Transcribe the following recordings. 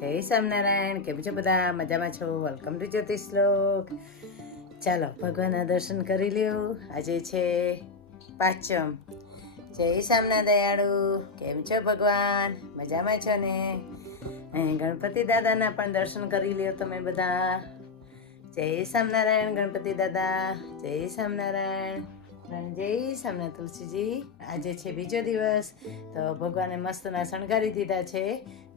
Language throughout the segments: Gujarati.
જય સ્વામિનારાયણ. કેમ છો બધા? મજામાં છો? વેલકમ ટુ જ્યોતિષ શ્લોક. ચાલો ભગવાનના દર્શન કરી લ્યો. આજે છે પાંચમ. જય સ્વામિનારાયણ દયાળુ. કેમ છો ભગવાન? મજામાં છો ને? ગણપતિ દાદાના પણ દર્શન કરી લ્યો તમે બધા. જય સ્વામિનારાયણ ગણપતિ દાદા. જય સ્વામિનારાયણ. જય સ્વામિનારાયણ તુલસીજી. આજે છે બીજો દિવસ, તો ભગવાને મસ્તના શણગારી દીધા છે.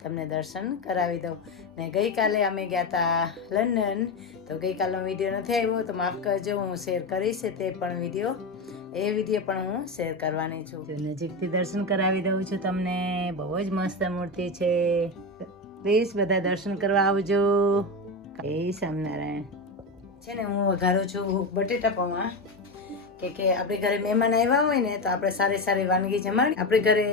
તમને દર્શન કરાવી દઉં. ને ગઈકાલે અમે ગયા હતા લંડન, તો ગઈકાલનો વિડીયો નથી આવ્યો તો માફ કરજો. હું શેર કરીશ તે પણ વિડીયો પણ હું શેર કરવાની છું. નજીકથી દર્શન કરાવી દઉં છું તમને. બહુ જ મસ્ત મૂર્તિ છે. પ્લીઝ બધા દર્શન કરવા આવજો. જય સ્વામિનારાયણ. છે ને હું વઘારું છું બટેટા પૌવા. કે આપણે ઘરે મહેમાન આવ્યા હોય ને તો આપણે સારી વાનગી જમાડી. આપણે ઘરે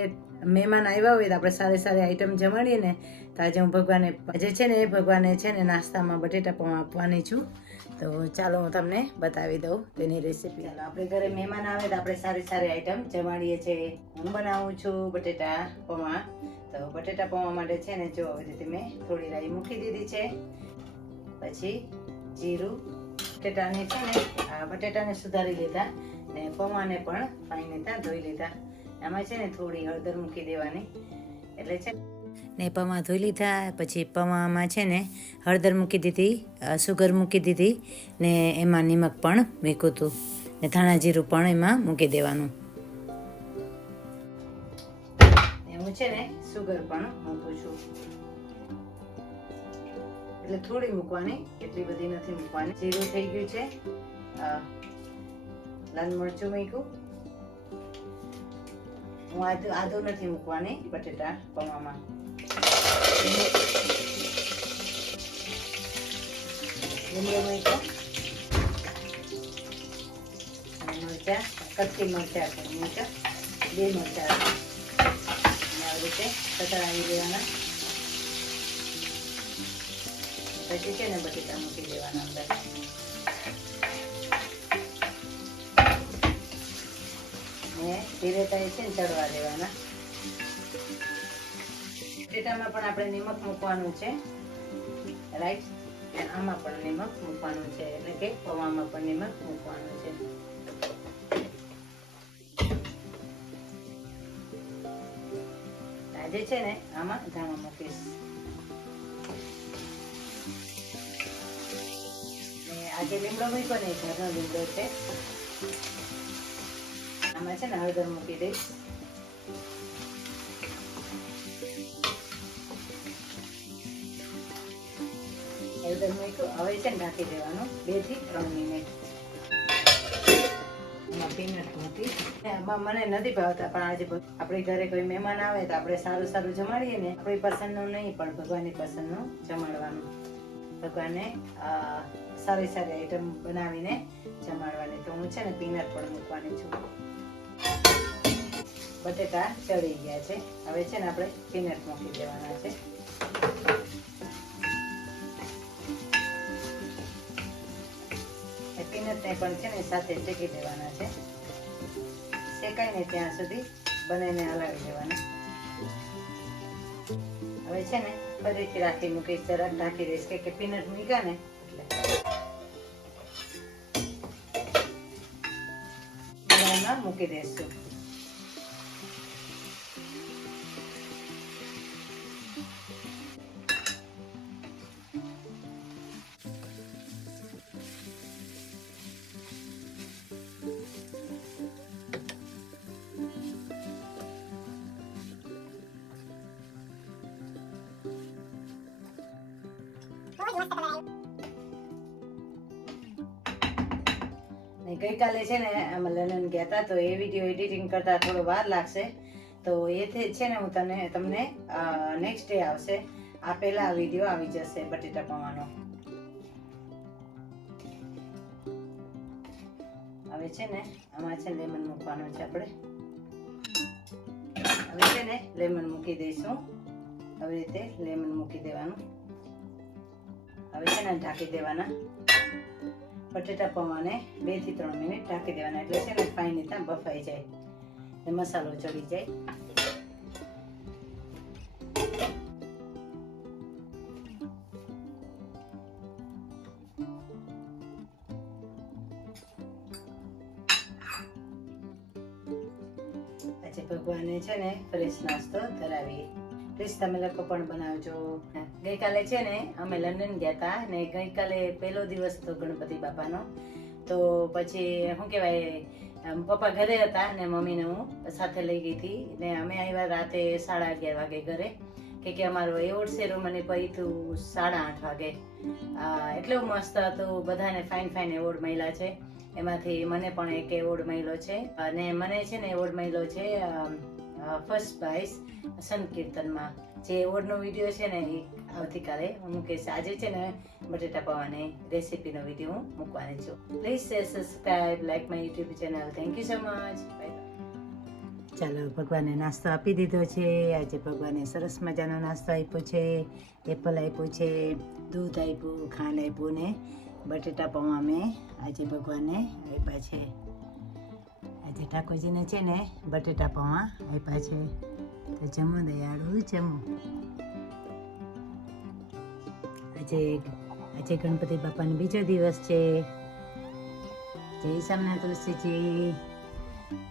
મહેમાન આવ્યા હોય તો આપણે સારી આઈટમ જમાડીએ ને. તો આજે હું ભગવાને છે ને નાસ્તામાં બટેટા પૌવા આપવાની છું. તો ચાલો હું તમને બતાવી દઉં તેની રેસીપી. ચાલો આપણે ઘરે મહેમાન આવે તો આપણે સારી આઈટમ જમાડીએ છીએ. હું બનાવું છું બટેટા પૌવા. તો બટેટા પૌવા માટે છે ને જો આવી રીતે મેં થોડી રાઈ મૂકી દીધી છે. પછી જીરું, બટેટાને છે ને બટેટાને સુધારી લીધા ને પૌવાને પણ ફાઈન લીધા, ધોઈ લીધા. આમાં છે ને થોડી હળદર મૂકી દેવાની. એટલે છે ને પૌવા ધોઈ લીધા. પછી પૌવામાં છે ને હળદર મૂકી દીધી, સુગર મૂકી દીધી ને એમાં નિમક પણ મૂક્યું હતું ને ધાણા જીરું પણ એમાં મૂકી દેવાનું. હું છે ને સુગર પણ મૂકું છું. એટલે થોડી મૂકવાની, એટલી બધી નથી મૂકવાની. જીરું થઈ ગયું છે, લાલ મરચું મૂક્યું. હું આદુ નથી મૂકવાની બટેટા પૌવામાં. લીમડો મૂક્યો, મરચા, કચ્છી મરચા મૂક્યા, 2 મરચા આવી રીતે કતરાવી દેવાના. પછી છે ને બટેટા મૂકી દેવાના અંદર. ને ધીરે છે ને ચડવા દેવાના. બટેટામાં પણ આપણે નિમક મૂકવાનું છે, રાઈટ. આમાં પણ નિમક મૂકવાનું છે, એટલે કે પૌવામાં પણ નિમક મૂકવાનું છે. આજે છે ને આમાં ધાણા મૂકીશ. આજે લીમડો મૂક્યો ને ઘરનો લીમડો છે. આમાં છે ને હળદર મૂકી દઈશ. હળદર મૂક્યું. હવે છે ને ઢાંકી દેવાનું 2 થી 3 મિનિટ. એમાં પીનટ મૂકી. મને નથી ભાવતા, પણ આજે આપણી ઘરે કોઈ મહેમાન આવે તો આપણે સારું જમાડીએ ને. આપણી પસંદનું નહીં પણ ભગવાનની પસંદનું જમાડવાનું. ભગવાનને સારી આઈટમ બનાવીને જમાડવાની. તો હું છે ને પીનટ પણ મૂકવાની છું. બટેટા ચડી ગયા છે. હવે છે ને આપણે પીનટ મૂકી દેવાના છે. પીનટને પણ છે ને સાથે શેકી દેવાના છે. શેકાય ને ત્યાં સુધી બનાવીને હલાવી દેવાના. હવે છે ને ફરીથી રાખી મૂકીશ, જરાક ઢાંકી દઈશ કે પીનટ મૂક્યા ને એટલે એમાં મૂકી દઈશું. ગઈકાલે છે ને અમે લંડન ગયા હતા, તો એ વિડીયો એડિટિંગ કરતા થોડો વાર લાગશે. તો એ છે ને હું તમને નેક્સ્ટ ડે આવશે. આ પહેલા આ વિડીયો આવી જશે બટેટા પૌવાનો. હવે છે ને આમાં છે લેમન મૂકવાનું છે આપણે. હવે છે ને લેમન મૂકી દઈશું. આવી રીતે લેમન મૂકી દેવાનું. હવે છે ને ઢાંકી દેવાના. બટેટા પૌવાને 2 થી 3 મિનિટ ઢાંકી દેવાના, એટલે છે ને ફાઈન રીતે બફાઈ જાય ને મસાલો ચડી જાય. આજે ભગવાને છે ને ફ્રેશ નાસ્તો ધરાવીએ. પ્લીઝ તમે લોકો પણ બનાવજો. ગઈકાલે છે ને અમે લંડન ગયા હતા ને ગઈકાલે પહેલો દિવસ હતો ગણપતિ બાપાનો. તો પછી શું કહેવાય, પપ્પા ઘરે હતા ને મમ્મીને હું સાથે લઈ ગઈ હતી ને અમે આવ્યા રાતે 11:30 વાગે ઘરે. કે અમારો એવોર્ડ સેરેમની પડી હતું 8:30 વાગે. એટલું મસ્ત હતું. બધાને ફાઇન એવોર્ડ મળ્યા છે. એમાંથી મને પણ એક એવોર્ડ મળ્યો છે અને મને છે ને એવોર્ડ મળ્યો છે ફર્સ્ટ પ્રાઇઝ સંકીર્તનમાં. જે એવોર્ડનો વિડીયો છે ને એ આવતીકાલે હું મૂકીશ. આજે છે ને બટેટા પૌવાની રેસીપીનો વિડીયો હું મૂકવાની છું. Please share, subscribe, like my YouTube channel. Thank you so much. Bye. ચાલો, ભગવાને નાસ્તો આપી દીધો છે. આજે ભગવાને સરસ મજાનો નાસ્તો આપ્યો છે. એપલ આપ્યું છે, દૂધ આપ્યું, ખાંડ આપ્યું ને બટેટા પૌવા મેં આજે ભગવાનને આપ્યા છે. આજે ઠાકોરજીને છે ને બટેટા પૌવા આપ્યા છે. તો જમો દયાળુ જમો. આજે ગણપતિ બાપાનો બીજો દિવસ છે. જય સામના તુલસીજી.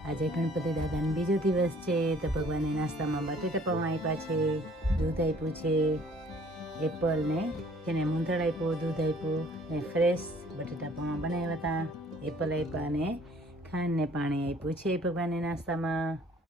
આજે ગણપતિ દાદાનો બીજો દિવસ છે. તો ભગવાનને નાસ્તામાં બટેટા પૌવા આપ્યા છે, દૂધ આપ્યું છે, એપલ ને જેને મૂંધળ આપ્યું, દૂધ આપ્યું ને ફ્રેશ બટેટા પૌવા બનાવ્યા હતા. એપલ આપ્યા ને ખાંડ ને પાણી આપ્યું છે ભગવાનને નાસ્તામાં.